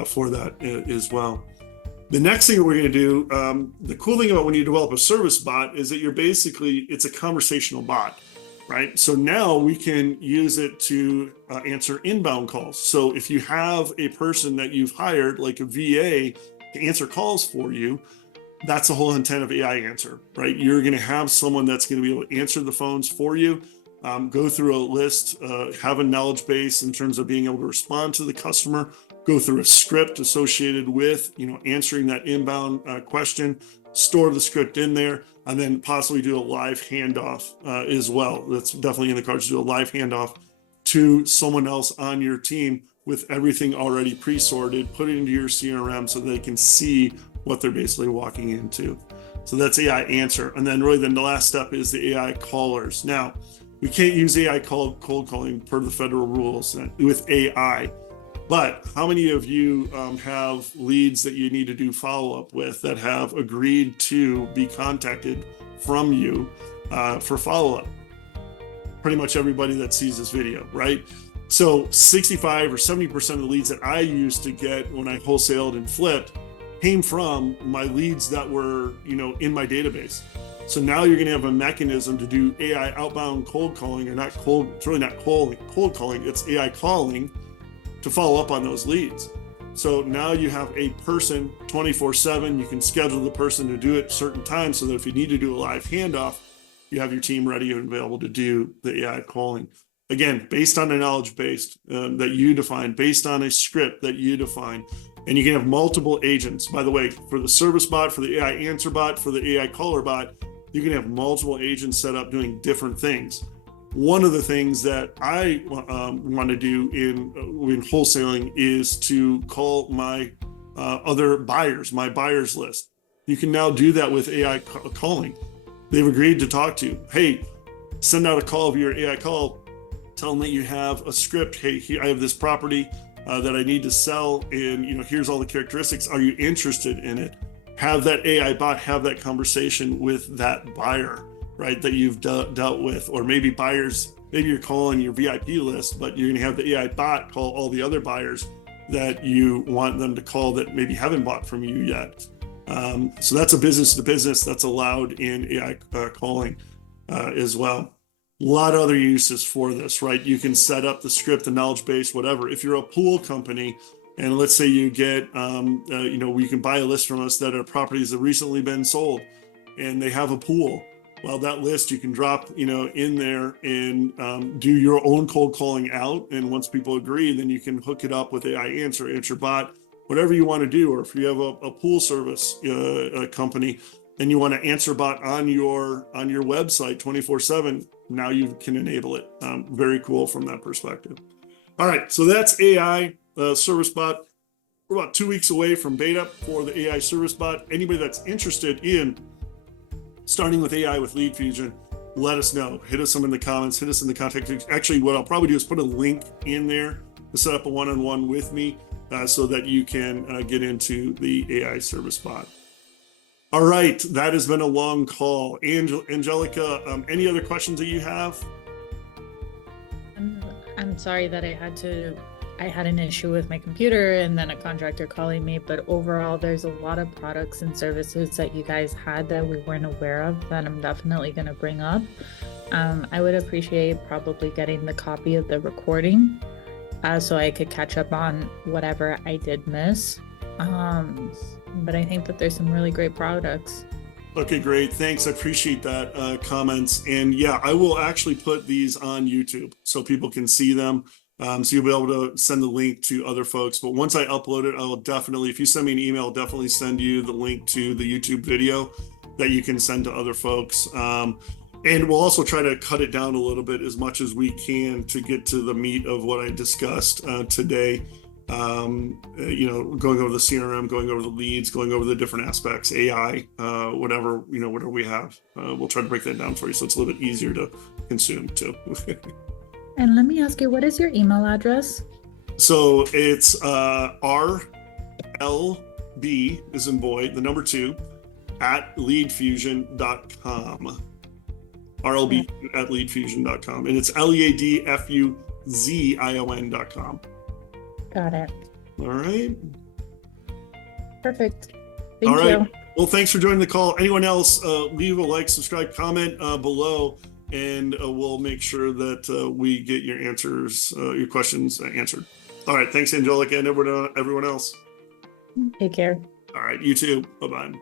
for that as well. The next thing that we're going to do, the cool thing about when you develop a service bot is that it's a conversational bot, right? So now we can use it to answer inbound calls. So if you have a person that you've hired, like a VA, to answer calls for you, that's the whole intent of AI Answer, right? You're going to have someone that's going to be able to answer the phones for you, go through a list, have a knowledge base in terms of being able to respond to the customer, go through a script associated with, answering that inbound question, store the script in there, and then possibly do a live handoff as well. That's definitely in the cards, to do a live handoff to someone else on your team with everything already pre-sorted, put it into your CRM so they can see what they're basically walking into. So that's AI Answer. And then really then the last step is the AI callers. Now, we can't use AI cold calling per the federal rules with AI, but how many of you have leads that you need to do follow-up with that have agreed to be contacted from you for follow-up? Pretty much everybody that sees this video, right? So 65 or 70% of the leads that I used to get when I wholesaled and flipped came from my leads that were, in my database. So now you're going to have a mechanism to do AI outbound cold calling, or not cold, it's really not cold calling, it's AI calling to follow up on those leads. So now you have a person 24/7. You can schedule the person to do it at certain times so that if you need to do a live handoff, you have your team ready and available to do the AI calling. Again, based on a knowledge base that you define, based on a script that you define. And you can have multiple agents. By the way, for the service bot, for the AI Answer bot, for the AI caller bot, you can have multiple agents set up doing different things. One of the things that I want to do in wholesaling is to call my other buyers, my buyers list. You can now do that with AI calling. They've agreed to talk to you. Hey, send out a call via your AI call. Tell them that you have a script. Hey, I have this property that I need to sell, and here's all the characteristics. Are you interested in it? Have that AI bot have that conversation with that buyer, right, that you've dealt with. Or maybe you're calling your VIP list, but you're going to have the AI bot call all the other buyers that you want them to call that maybe haven't bought from you yet. So that's a business to business that's allowed in AI calling as well. A lot of other uses for this, right? You can set up the script, the knowledge base, whatever. If you're a pool company, and let's say you get, you can buy a list from us that are properties that have recently been sold, and they have a pool. Well, that list you can drop, in there and do your own cold calling out. And once people agree, then you can hook it up with AI Answer bot, whatever you want to do, or if you have a pool service company and you want to answer bot on your website 24/7, now you can enable it. Very cool from that perspective. All right, so that's AI service bot. We're about 2 weeks away from beta for the AI service bot. Anybody that's interested in starting with AI with Leadfuzion, let us know. Hit us in the comments, hit us in the contact. Actually, what I'll probably do is put a link in there to set up a one-on-one with me so that you can get into the AI service bot. All right, that has been a long call. Angelica, any other questions that you have? I'm sorry that I had an issue with my computer and then a contractor calling me, but overall there's a lot of products and services that you guys had that we weren't aware of that I'm definitely going to bring up. I would appreciate probably getting the copy of the recording so I could catch up on whatever I did miss. But I think that there's some really great products. Okay, great. Thanks. I appreciate that comments. And yeah, I will actually put these on YouTube so people can see them. So you'll be able to send the link to other folks. But once I upload it, I will definitely, if you send me an email, I'll definitely send you the link to the YouTube video that you can send to other folks. And we'll also try to cut it down a little bit as much as we can to get to the meat of what I discussed today. You know, going over the CRM, going over the leads, going over the different aspects, AI, whatever we have. We'll try to break that down for you so it's a little bit easier to consume too. And let me ask you, what is your email address? So it's RLB as in boy, the number 2 at leadfuzion.com. RLB at leadfuzion.com. And it's LEADFUZION.com. Got it. All right. Perfect. All Thank right. you. Well, thanks for joining the call. Anyone else, leave a like, subscribe, comment below, and we'll make sure that we get your answers, your questions answered. All right. Thanks, Angelica, and everyone else. Take care. All right. You too. Bye-bye.